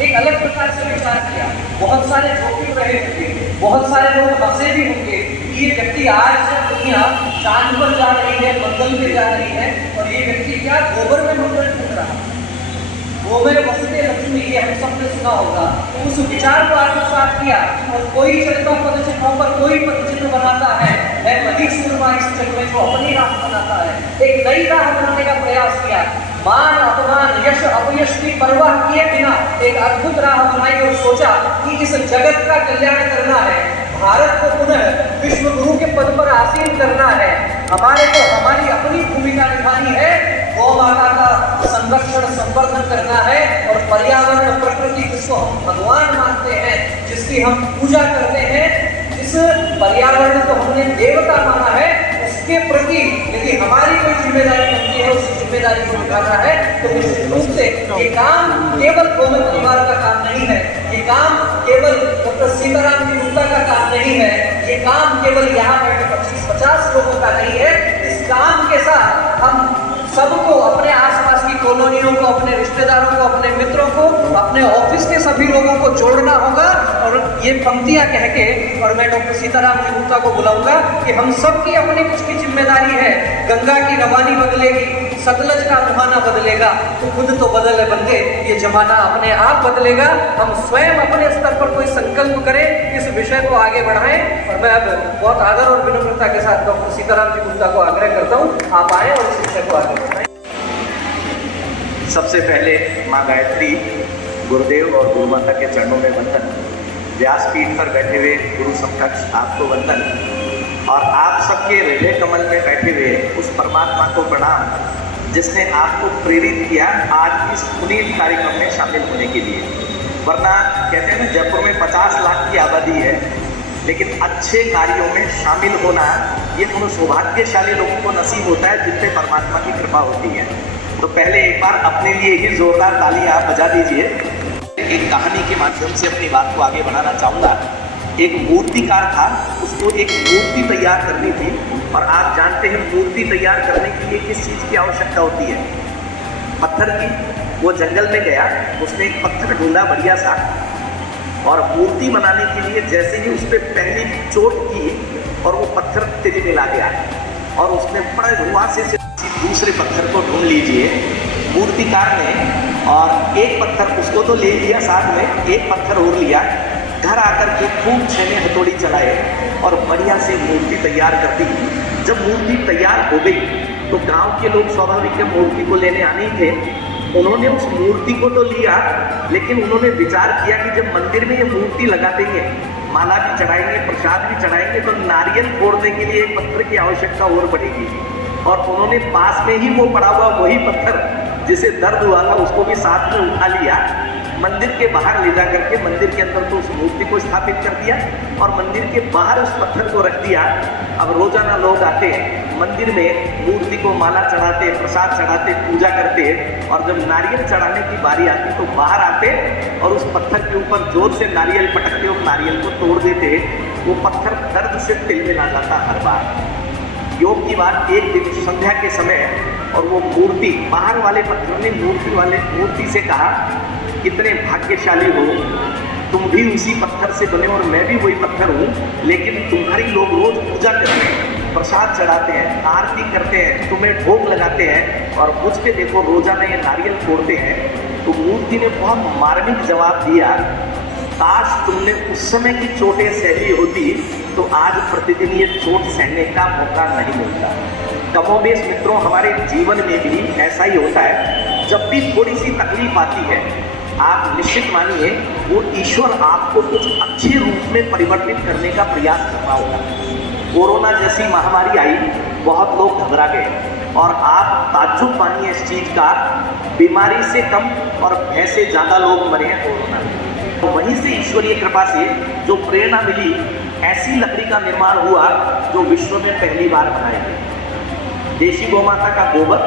एक अलग प्रकार से विचार किया। बहुत सारे जोखिम रहे होंगे, बहुत सारे लोग हंसे भी होंगे कि ये व्यक्ति आज जब दुनिया चांद पर जा रही है, मंगल पे जा रही है, और ये व्यक्ति क्या गोबर में मंगल ढूंढ रहा है। गोबर वसते लक्ष्मी, ये हम सबने सुना होगा। तो उस विचार को आत्मसात किया और कोई चलता पदचिन्हों पर कोई पदचिन्ह बनाता है, वही सूरमा इस जग में जो अपनी राह बनाता है। एक नई राह बनाने का प्रयास किया, मान अपमान यश अपयश की परवाह किए बिना एक अद्भुत राह बनाई और सोचा कि इस जगत का कल्याण करना है, भारत को पुनः विश्व गुरु के पद पर आसीन करना है, हमारे को हमारी अपनी भूमिका निभानी है, गौ माता का संरक्षण संवर्धन करना है, और पर्यावरण प्रकृति जिसको हम भगवान मानते हैं, जिसकी हम पूजा करते हैं, जिस पर्यावरण को हमने देवता माना है, उसके प्रति यदि हमारी कोई जिम्मेदारी बनती है, उस जिम्मेदारी को निभाना है, तो निश्चित रूप से ये काम केवल गोविंद परिवार का काम नहीं है, ये काम केवल डॉक्टर सीताराम जी गुप्ता का काम नहीं है, ये काम केवल यहाँ बैठे 25-50 लोगों का नहीं है। इस काम के साथ हम सबको, अपने आसपास की कॉलोनियों को, अपने रिश्तेदारों को, अपने मित्रों को, अपने ऑफिस के सभी लोगों को जोड़ना होगा। और ये पंक्तियां कह के और मैं डॉक्टर सीताराम जी गुप्ता को बुलाऊंगा कि हम सबकी अपनी कुछ की जिम्मेदारी है। गंगा की रवानी बदलेगी, सतलज का मुहाना बदलेगा, तो खुद तो बदले बंदे, ये जमाना अपने आप बदलेगा। हम स्वयं अपने स्तर पर कोई संकल्प करें, इस विषय को आगे बढ़ाएं। और मैं अब बहुत आदर और विनम्रता के साथ डॉक्टर सीताराम जी गुप्ता को आग्रह करता हूँ, आप आए और इस विषय को आगे बढ़ाएं। सबसे पहले माँ गायत्री, गुरुदेव और गुरु माता के चरणों में वंदन। व्यासपीठ पर बैठे हुए गुरु समकक्ष आपको वंदन, और आप सबके हृदय कमल में बैठे हुए उस परमात्मा को प्रणाम जिसने आपको प्रेरित किया आज इस पुनीत कार्यक्रम में शामिल होने के लिए। वरना कहते हैं ना, जयपुर में 50 लाख की आबादी है, लेकिन अच्छे कार्यों में शामिल होना ये उन सौभाग्यशाली लोगों को नसीब होता है जिन पे परमात्मा की कृपा होती है। तो पहले एक बार अपने लिए ही जोरदार ताली आप बजा दीजिए। एक कहानी के माध्यम से अपनी बात को आगे बढ़ाना चाहूँगा। एक मूर्तिकार था, उसको एक मूर्ति तैयार करनी थी, और आप जानते हैं मूर्ति तैयार करने के लिए किस चीज़ की आवश्यकता होती है? पत्थर की। वो जंगल में गया, उसने एक पत्थर ढूंढा बढ़िया सा, और मूर्ति बनाने के लिए जैसे ही उस पर पहली चोट की और वो पत्थर तेजी मिला गया, और उसने बड़े धुआं से दूसरे पत्थर को ढूंढ लीजिए मूर्तिकार ने, और एक पत्थर उसको तो ले लिया, साथ में एक पत्थर और लिया, घर आकर के खूब छेने हथौड़ी चलाए और बढ़िया से मूर्ति तैयार कर दी। जब मूर्ति तैयार हो गई तो गांव के लोग स्वाभाविक है मूर्ति को लेने आने ही थे। उन्होंने उस मूर्ति को तो लिया, लेकिन उन्होंने विचार किया कि जब मंदिर में ये मूर्ति लगा देंगे, माला भी चढ़ाएंगे, प्रसाद भी चढ़ाएंगे, तो नारियल फोड़ने के लिए एक पत्थर की आवश्यकता और बढ़ेगी। और उन्होंने पास में ही वो पड़ा हुआ वही पत्थर जिसे दर्द हुआ था उसको भी साथ में उठा लिया, मंदिर के बाहर ले जा करके मंदिर के अंदर तो उस मूर्ति को स्थापित कर दिया, और मंदिर के बाहर उस पत्थर को रख दिया। अब रोजाना लोग आते हैं मंदिर में, मूर्ति को माला चढ़ाते, प्रसाद चढ़ाते, पूजा करते, और जब नारियल चढ़ाने की बारी आती तो बाहर आते और उस पत्थर के ऊपर जोर से नारियल पटकते और नारियल को तोड़ देते। वो पत्थर दर्द से तिलमिला जाता हर बार। योग की बात, एक दिन संध्या के समय, और वो मूर्ति, बाहर वाले पत्थर ने मूर्ति से कहा, कितने भाग्यशाली हो, तुम भी उसी पत्थर से बने और मैं भी वही पत्थर हूँ, लेकिन तुम्हारी लोग रोज पूजा करते हैं, प्रसाद चढ़ाते हैं, आरती करते हैं, तुम्हें भोग लगाते हैं, और मुझ पे देखो रोजाना ये नारियल फोड़ते हैं। तो मूर्ति ने बहुत मार्मिक जवाब दिया, काश तुमने उस समय की चोटें सहली होती तो आज प्रतिदिन ये चोट सहने का मौका नहीं मिलता। कमोबेश मित्रों, हमारे जीवन में भी ऐसा ही होता है। जब भी थोड़ी सी तकलीफ आती है, आप निश्चित मानिए वो ईश्वर आपको कुछ अच्छे रूप में परिवर्तित करने का प्रयास कर रहा होगा। कोरोना जैसी महामारी आई, बहुत लोग घबरा गए, और आप ताज्जुब मानिए इस चीज़ का, बीमारी से कम और भय से ज़्यादा लोग मरे हैं कोरोना में। तो वहीं से ईश्वरीय कृपा से जो प्रेरणा मिली, ऐसी लकड़ी का निर्माण हुआ जो विश्व में पहली बार बनाई गई। देशी गौमाता का गोबर,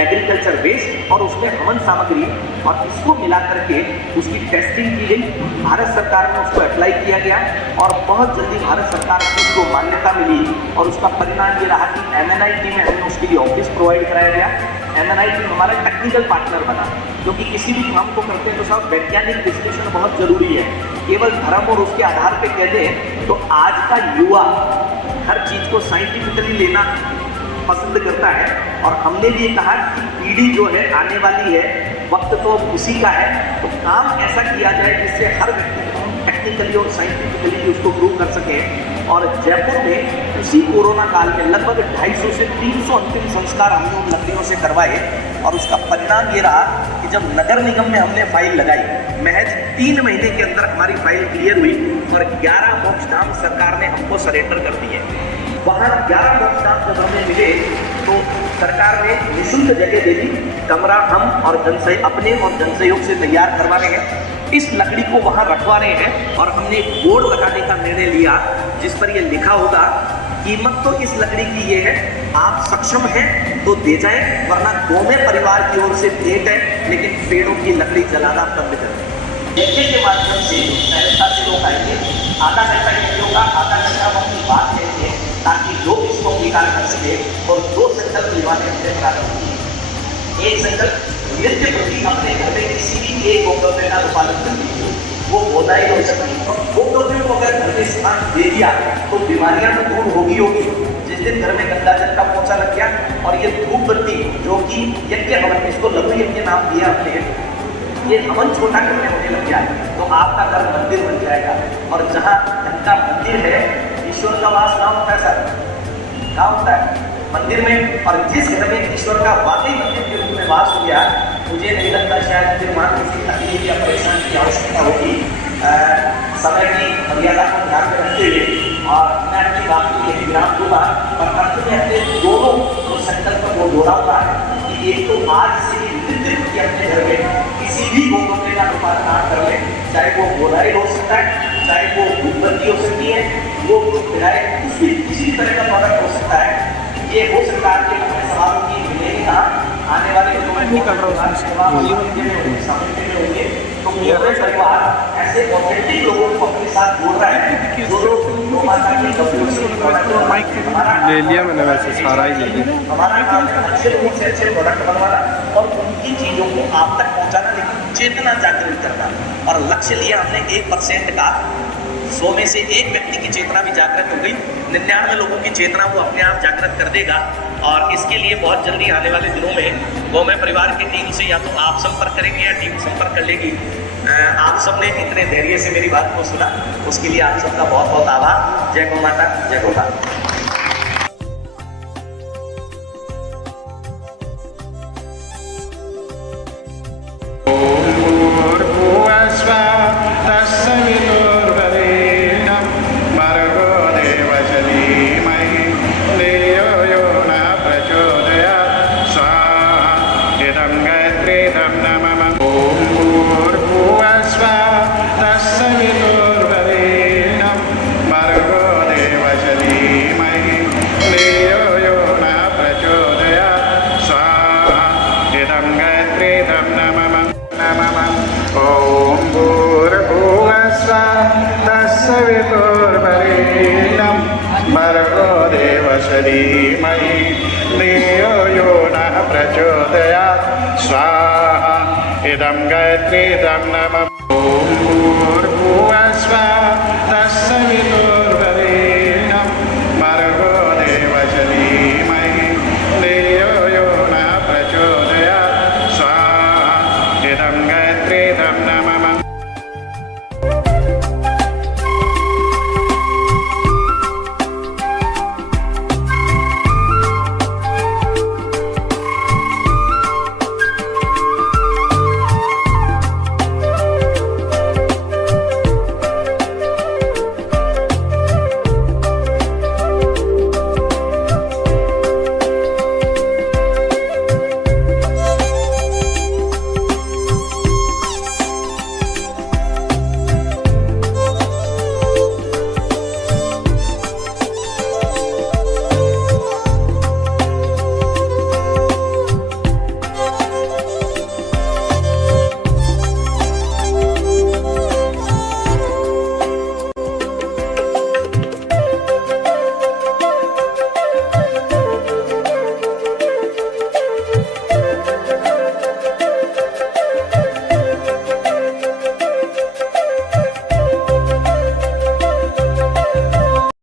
एग्रीकल्चर वेस्ट और उसमें हवन सामग्री, और इसको मिला करके उसकी टेस्टिंग की गई। भारत सरकार ने उसको अप्लाई किया गया, और बहुत जल्दी भारत सरकार को उसको मान्यता मिली, और उसका परिणाम ये रहा कि MNIT में हमें उसके लिए ऑफिस प्रोवाइड कराया गया। MNI टीम हमारा टेक्निकल पार्टनर बना, क्योंकि किसी भी काम को करते हैं तो साहब वैज्ञानिक विश्लेषण बहुत जरूरी है। केवल धर्म और उसके आधार पे कह दें तो आज का युवा हर चीज को साइंटिफिकली लेना पसंद करता है, और हमने भी कहा कि पीढ़ी जो है आने वाली है, वक्त तो अब उसी का है, तो काम ऐसा किया जाए जिससे हर व्यक्ति को टेक्निकली और साइंटिफिकली उसको प्रूव कर सके। और जयपुर में उसी कोरोना काल में लगभग 250 से 300 अंतिम संस्कार हमने उन लकड़ियों से करवाए, और उसका परिणाम ये रहा कि जब नगर निगम में हमने फाइल लगाई, महज 3 महीने के अंदर हमारी फाइल क्लियर हुई और 11 मोक्षधाम सरकार ने हमको सरेंडर कर दिए। वहाँ 11 मोक्षधाम जब हमें मिले तो सरकार ने निःशुल्क जगह दे दी, कमरा हम और अपने और जनसहयोग से तैयार करवा रहे हैं, इस लकड़ी को वहाँ रखवा रहे हैं, और हमने एक बोर्ड लगाने का निर्णय लिया जिस पर ये लिखा होगा कीमत तो इस लकड़ी की ये है, आप सक्षम हैं तो दे जाएं, वरना गोमे परिवार की ओर से भेंट है, लेकिन पेड़ों की लकड़ी जलाना बंद करें। यज्ञ के माध्यम से सहजता से लोग आएंगे, आधा घंटा यज्ञ होगा, आधा घंटा हम अपनी बात कहेंगे ताकि लोग इसको अंगीकार कर सके, और 2 संकल्प लेवाने हमने प्रारंभ किए। एक संकल्प नृत्य के प्रति अपने घर में किसी भी एक गोकर्ण्य का पालन कर दीजिए, वो गोदाई हो सकती है। गोकर्ण्य को अगर घर में स्थान दे दिया तो बीमारियां तो दूर होगी। जिस दिन घर में गंगा जल का पोछा लग गया और ये धूप बत्ती जो कि यज्ञ हवन, इसको लघु यज्ञ नाम दिया हमने, ये हवन छोटा करने होने लग गया तो आपका घर मंदिर बन जाएगा। और जहाँ धन का मंदिर है, ईश्वर का वास कहाँ होता है सर? कहाँ होता है? मंदिर में। और जिस घर में ईश्वर का वाकई मंदिर के रूप में वास हो गया, मुझे नहीं लगता शायद फिर वहाँ किसी तकलीफ या परेशानी की आवश्यकता होगी। समय की मर्यादा को ध्यान में रखते हुए और मैं अपनी बात के लिए विराम दूंगा, और अपने अपने दोनों जो संकल्प को दोहराऊंगा कि एक तो आज से ही वितरित किया अपने घर में किसी भी गोकर्ण्य का रूपांतरण कर ले, चाहे वो गोदाई हो सकता है, चाहे वो धूपबत्ती हो सकती है, वो किसी भी तरह का प्रोडक्ट हो सकता है। ये हो सकता है कि अपने सवालों की मिलेगी कहाँ आने वाले दिनों में होंगे, तो मेरे परिवार ऐसे ऑथेंटिक लोगों को अपने साथ जोड़ रहा है जो लोग माता की ले लिया मैंने, वैसे सारा ही ले लिया। हमारा काम है अच्छे लोगों से अच्छे प्रोडक्ट बनवाना और उनकी चीज़ों को आप तक पहुँचाना, लेकिन चेतना जागृत करना। और लक्ष्य लिया हमने 1% का, 100 में से एक व्यक्ति की चेतना भी जागृत हो गई, 99 लोगों की चेतना वो अपने आप जागृत कर देगा। और इसके लिए बहुत जल्दी आने वाले दिनों में गोमय परिवार की टीम से या तो आप संपर्क करेंगे या टीम संपर्क कर लेगी। आप सब ने इतने धैर्य से मेरी बात को सुना, उसके लिए आप सबका बहुत बहुत आभार। जय गौ माता, जय गोपाल। भर्गो देवस्य धीमहि धियो यो नः प्रचोदयात् स्वाहा इदं गायत्रीदं नमः। ॐ भूर्भुवस्सुवः तत्सवितुर्वरेण्यं भर्गो देवस्य धीमहि धियो यो नः प्रचोदयात् स्वाहा इदं गायत्रीदं नमः।